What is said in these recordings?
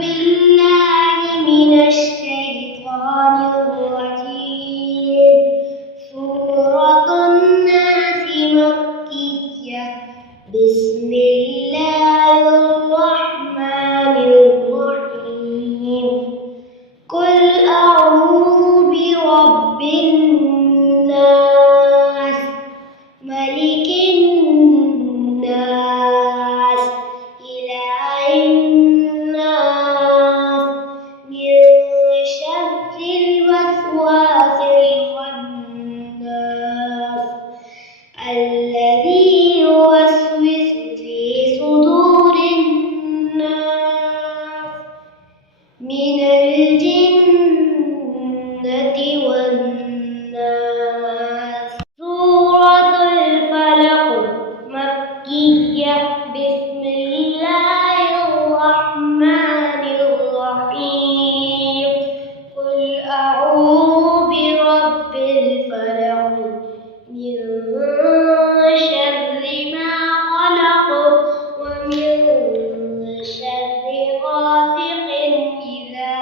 بالله من الشيطان الرجيم. سورة الناس مكية. بسم الله الرحمن الرحيم. قل أعوذ برب الناس ملك الناس إله الناس من شر الوسواس الخناس الذي يوسوس في صدور الناس من الجنة والناس. سورة الفلق مكية. بسم الله الرحمن الرحيم. قل أعوذ برب الفلق من شر ما خلق ومن شر غاسق إذا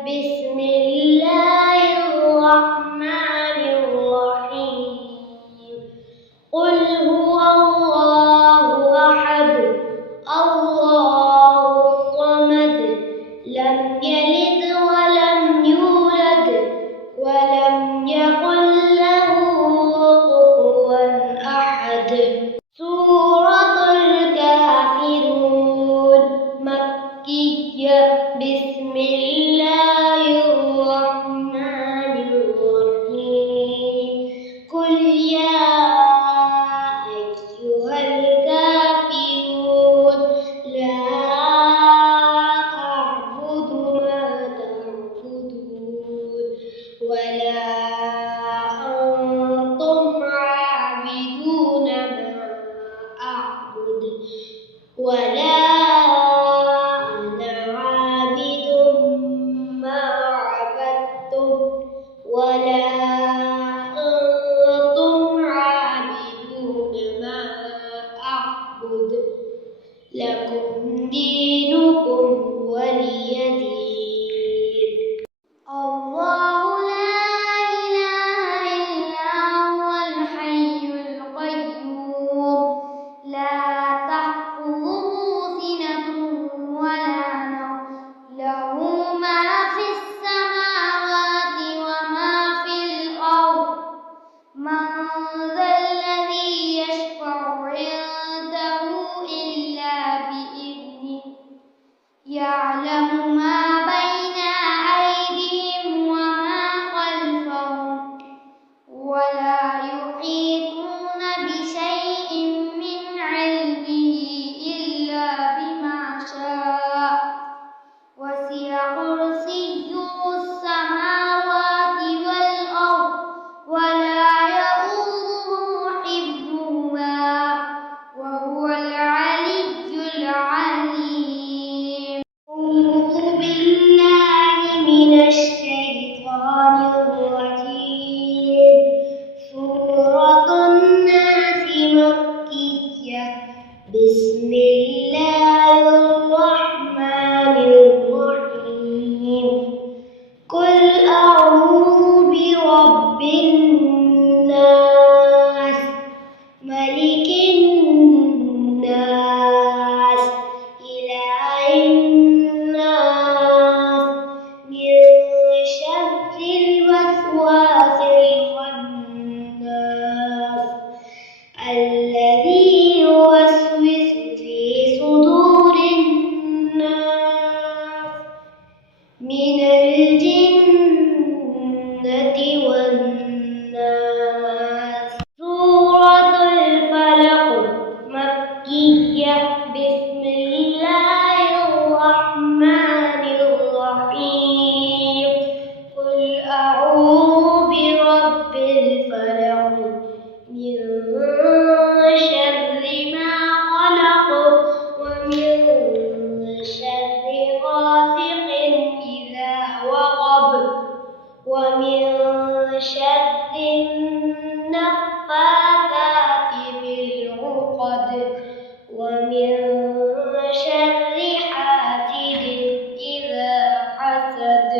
بسم الله الرحمن الرحيم قل هو الله أحد الله الصمد لم يلد ولم يولد ولم يكن له كفوا أحد. سورة الكافرون مكية بسم الله الرحمن الرحيم قل يا أيها الكافرون لا أعبد ما تعبدون ولا أنتم عابدون ما أعبد ولا أنا عابد ما عبدتم ولا أنتم عابدون ما أعبد لكم دينكم ولي دين. الله لا إله إلا هو الحي القيوم لا تأخذه سنة ولا نوم له ما في السماوات وما في الأرض من ذا الذي يشفع عنده إلا بإذنه يعلم ما بين أيديهم وما خلفهم ولا يحيطون بشيء من علمه إلا بما شاء وسع كرسيه السماوات والأرض ولا يؤوده حفظهما وهو العلي العليم. أعوذ بالله من الشيطان الرجيم. سورة الناس مكية بسم الله الرحمن الرحيم قل أعوذ برب الناس ملك الناس إله الناس من شر الوسواس الخناس الذي يوسوس في صدور الناس من الجنة والناس. سورة الفلق مكية بسم الله الرحمن الرحيم قل أعوذ برب الفلق من شر ما خلق ومن شر غاسق إذا وقب ومن شر النفاثات في العقد ومن شر حاسد إذا حسد.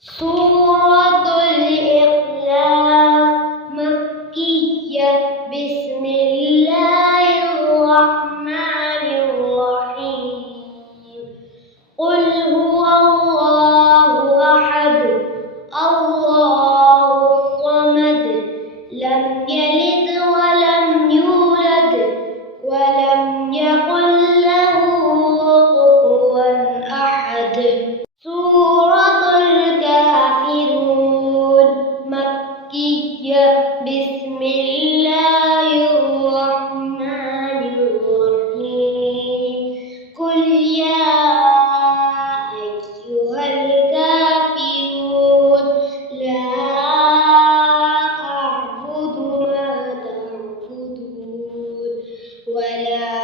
سورة الإخلاص مكية بسم الله الرحمن الرحيم قل هو الله أحد الله الصمد لم يلد ولم يولد ولم يكن له كفوا أحد. سورة الكافرون مكية بسم الله الرحمن الرحيم قل يا أيها الكافرون لا أعبد ما تعبدون ولا